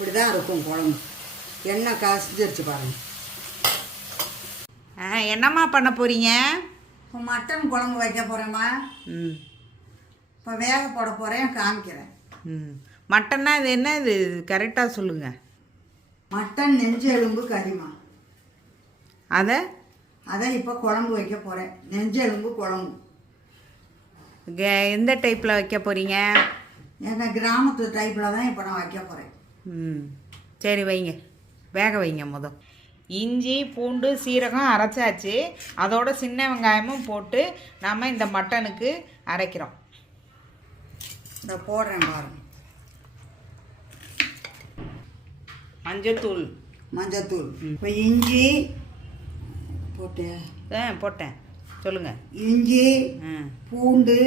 இப்படி தான் இருக்கும் குழம்பு. எண்ணெய் காய்ச்சிருச்சு பாருங்கள். என்னம்மா பண்ண போகிறீங்க? இப்போ மட்டன் குழம்பு வைக்க போகிறேம்மா. இப்போ வேக போட போகிறேன், காமிக்கிறேன். மட்டன்னா இது என்ன? இது கரெக்டாக சொல்லுங்கள். மட்டன் நெஞ்சு எலும்பு கறிமா. அதை இப்போ குழம்பு வைக்க போகிறேன். நெஞ்சு எலும்பு குழம்பு. எந்த டைப்பில் வைக்க போகிறீங்க? எங்கள் கிராமத்து டைப்பில் தான் இப்போ நான் வைக்க போகிறேன். சரி வைங்க, வேக வைங்க. முதல் இஞ்சி பூண்டு சீரகம் அரைச்சாச்சு. அதோட சின்ன வெங்காயமும் போட்டு நம்ம இந்த மட்டனுக்கு அரைக்கிறோம். இதை போடுறேன் பாருங்க. மஞ்சத்தூள் இப்போ இஞ்சி போட்டேன் சொல்லுங்கள். இஞ்சி பூண்டு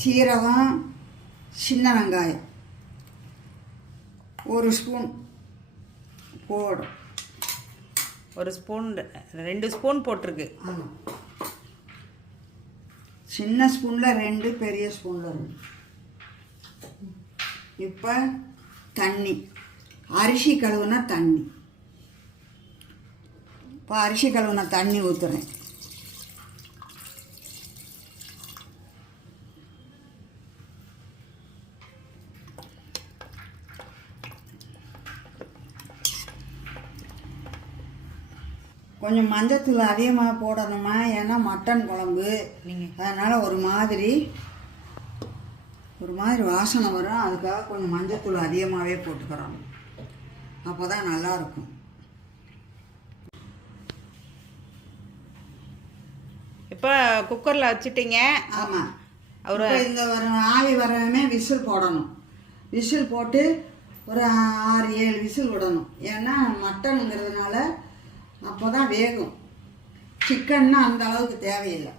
சீரகம் சின்ன வெங்காயம் 1 ஸ்பூன் போடும். 1 ஸ்பூன் 2 ஸ்பூன் போட்டிருக்கு. சின்ன ஸ்பூனில் 2, பெரிய ஸ்பூனில் 2. இப்போ தண்ணி, அரிசி கழுவுனா தண்ணி. இப்போ அரிசி கழுவுனா தண்ணி ஊற்றுறேன். கொஞ்சம் மஞ்சத்தூள் அதிகமாக போடணுமா, ஏன்னா மட்டன் குழம்பு அதனால் ஒரு மாதிரி வாசனை வரும். அதுக்காக கொஞ்சம் மஞ்சத்தூள் அதிகமாகவே போட்டுக்கிறோம். அப்போ தான் நல்லாயிருக்கும். இப்போ குக்கரில் வச்சுட்டீங்க. ஆமாம், இந்த ஆவி வரவே விசில் போடணும். விசில் போட்டு ஒரு 6-7 விசில் விடணும். ஏன்னா மட்டனுங்கிறதுனால அப்போ தான் வேகும். சிக்கன்னா அந்த அளவுக்கு தேவையில்லை.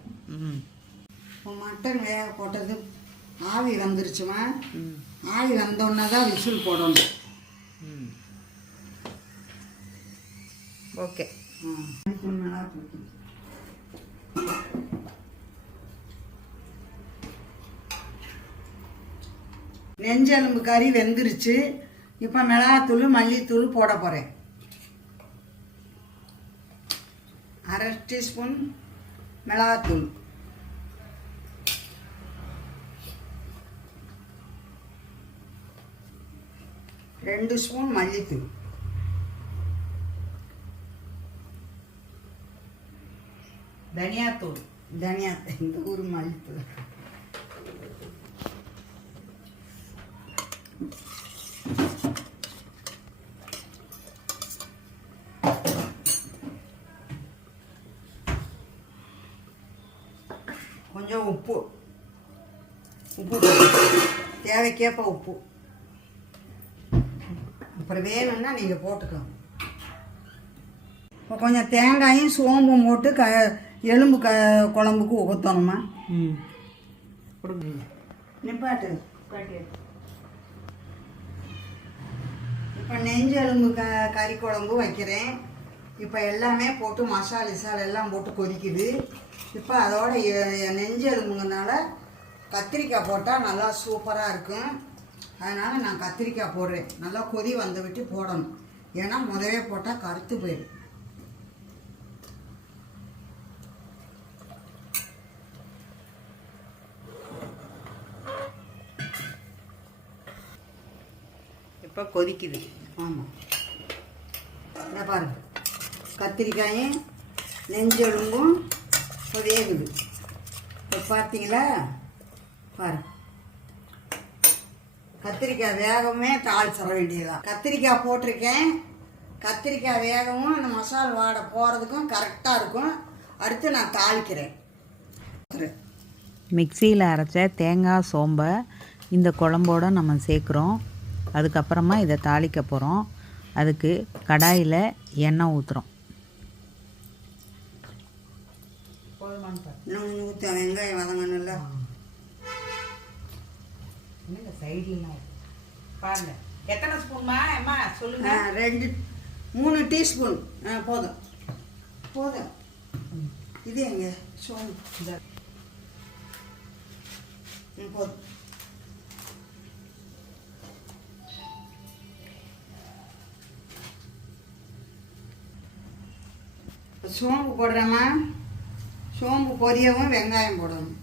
இப்போ மட்டன் வேக போட்டது ஆவி வந்துருச்சுமா. ஆவி வந்தோடனே தான் விசில் போடணும். ஓகே. நெஞ்செலும்பு கறி வெந்துருச்சு. இப்போ மிளகாத்தூள் மல்லித்தூள் போட போகிறேன். 1/2 டீஸ்பூன் மிளகாத்தூள், 2 ஸ்பூன் மல்லித்தூள், தனியாத்தூள். இந்த ஊர் மல்லித்தூள், கொஞ்சம் உப்பு தேவைக்கேற்ப உப்பு. அப்புறம் வேணும்னா நீங்கள் போட்டுக்கோங்க. இப்போ கொஞ்சம் தேங்காயும் சோம்பும் போட்டு எலும்பு குழம்புக்கு ஊற்றணுமா. நிப்பாட்டு. இப்போ நெஞ்சு எலும்பு கறி குழம்பு வைக்கிறேன். இப்போ எல்லாமே போட்டு மசாலா எல்லாம் போட்டு கொதிக்குது. இப்போ அதோட நெஞ்சு எலும்புங்கனால கத்திரிக்காய் போட்டால் நல்லா சூப்பராக இருக்கும். அதனால் நான் கத்திரிக்காய் போடுறேன். நல்லா கொதி வந்து விட்டு போடணும். ஏன்னா முதவே போட்டால் கருத்து போயிடும். இப்போ கொதிக்குது. ஆமாம், இதை பாருங்க. கத்திரிக்காயும் நெஞ்சு எலும்பும் வேகுது. இப்போ பார்த்தீங்களா பாரு. கத்திரிக்காய் வேகமே தாளிச்சிட வேண்டியதான். கத்திரிக்காய் போட்டிருக்கேன். கத்திரிக்காய் வேகவும் அந்த மசாலா வாடை போகிறதுக்கும் கரெக்டாக இருக்கும். அடுத்து நான் தாளிக்கிறேன். மிக்சியில் அரைச்ச தேங்காய் சோம்பை இந்த குழம்போடு நம்ம சேர்க்குறோம். அதுக்கப்புறமா இதை தாளிக்க போகிறோம். அதுக்கு கடாயில் எண்ணெய் ஊற்றுறோம். இன்னும் ஊற்ற வெங்காயம் வதங்கணும்ல. சைட்லாம் பாருங்க. எத்தனை ஸ்பூன்மா அம்மா சொல்லுங்க? 2-3 டீஸ்பூன் போதும். இது எங்க சோம்பு போதும். சோம்பு போடுறோமா, சோம்பு பொரியவும் வெங்காயம் போடணும்.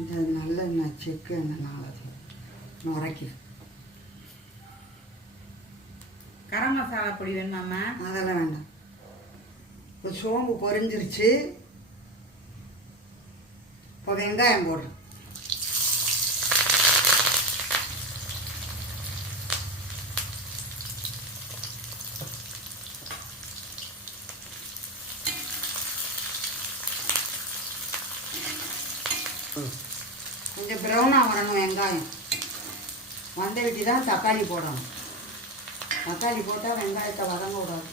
இந்த நல்லெண்ணெய் செக்கு எண்ணெய் நுரைக்கி. கரம் மசாலா பொடி வேணுமாம்மா? அதெல்லாம் வேண்டாம். இப்போ சோம்பு பொரிஞ்சிருச்சு. இப்போ வெங்காயம் போடுறேன். கொஞ்சம் ப்ரௌனாக வரணும் வெங்காயம். வந்த விட்டி தான் தக்காளி போடணும். தக்காளி போட்டால் வெங்காயத்தை வதங்க விடாது.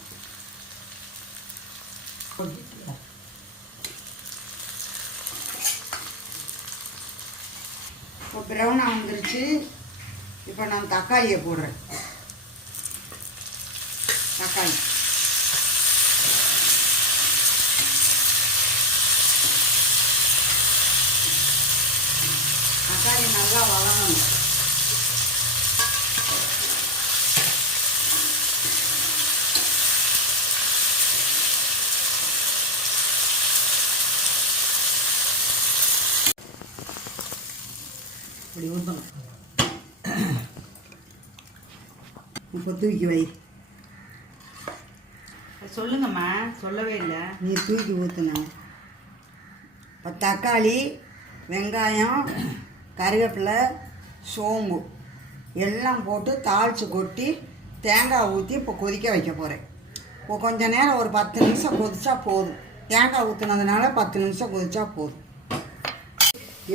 இப்போ ப்ரௌனாக வந்துருச்சு. இப்போ நான் தக்காளியை போடுறேன். தக்காளி தக்காளி நல்லா வதங்கணும். இப்படி ஊற்றணும். இப்போ தூக்கி வை. சொல்லுங்கம்மா, சொல்லவே இல்லை. நீ தூக்கி ஊற்றணும். இப்போ தக்காளி, வெங்காயம், கருவேப்பிலை, சோம்பு எல்லாம் போட்டு தாளித்து கொட்டி தேங்காய் ஊற்றி இப்போ கொதிக்க வைக்க போகிறேன். இப்போ கொஞ்ச நேரம் ஒரு 10 நிமிஷம் கொதிச்சா போதும். தேங்காய் ஊற்றுனதுனால 10 நிமிஷம் கொதிச்சா போதும்.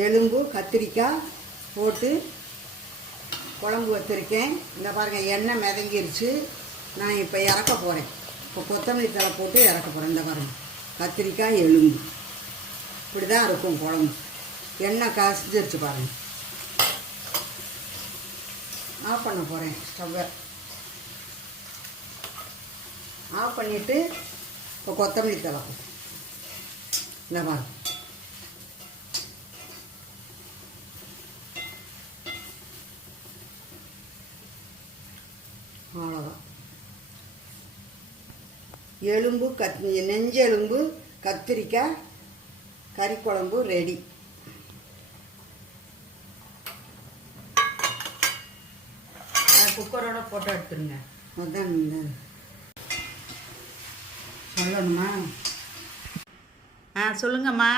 எலும்பு கத்திரிக்காய் போட்டு குழம்பு வச்சுருக்கேன். இந்த பாருங்கள், எண்ணெய் மிதங்கிருச்சு. நான் இப்போ இறக்க போகிறேன். இப்போ கொத்தமல்லி தழை போட்டு இறக்க போகிறேன். இந்த பாருங்கள், கத்திரிக்காய் எலும்பு இப்படி தான் இருக்கும் குழம்பு. எண்ணெய் கசிஞ்சிருச்சு பாருங்கள். ஆஃப் பண்ண போகிறேன் ஸ்டவ்வை. ஆஃப் பண்ணிவிட்டு இப்போ கொத்தமல்லி தழை போட்டு இந்த பாருங்கள். அவ்வளோதான். எலும்பு நெஞ்செலும்பு கத்திரிக்காய் கறி குழம்பு ரெடி. குக்கரோட போட்டு எடுத்துருங்க. அதான் சொல்லணுமா? சொல்லுங்கம்மா.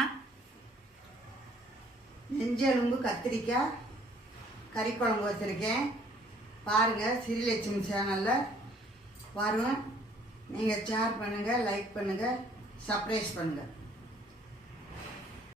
நெஞ்செலும்பு கத்திரிக்காய் கறி குழம்பு வச்சுருக்கேன். பாருங்கள், ஸ்ரீலட்சுமி சேனலில் வரும். நீங்கள் ஷேர் பண்ணுங்கள், லைக் பண்ணுங்கள், சப்ஸ்கிரைப் பண்ணுங்கள்.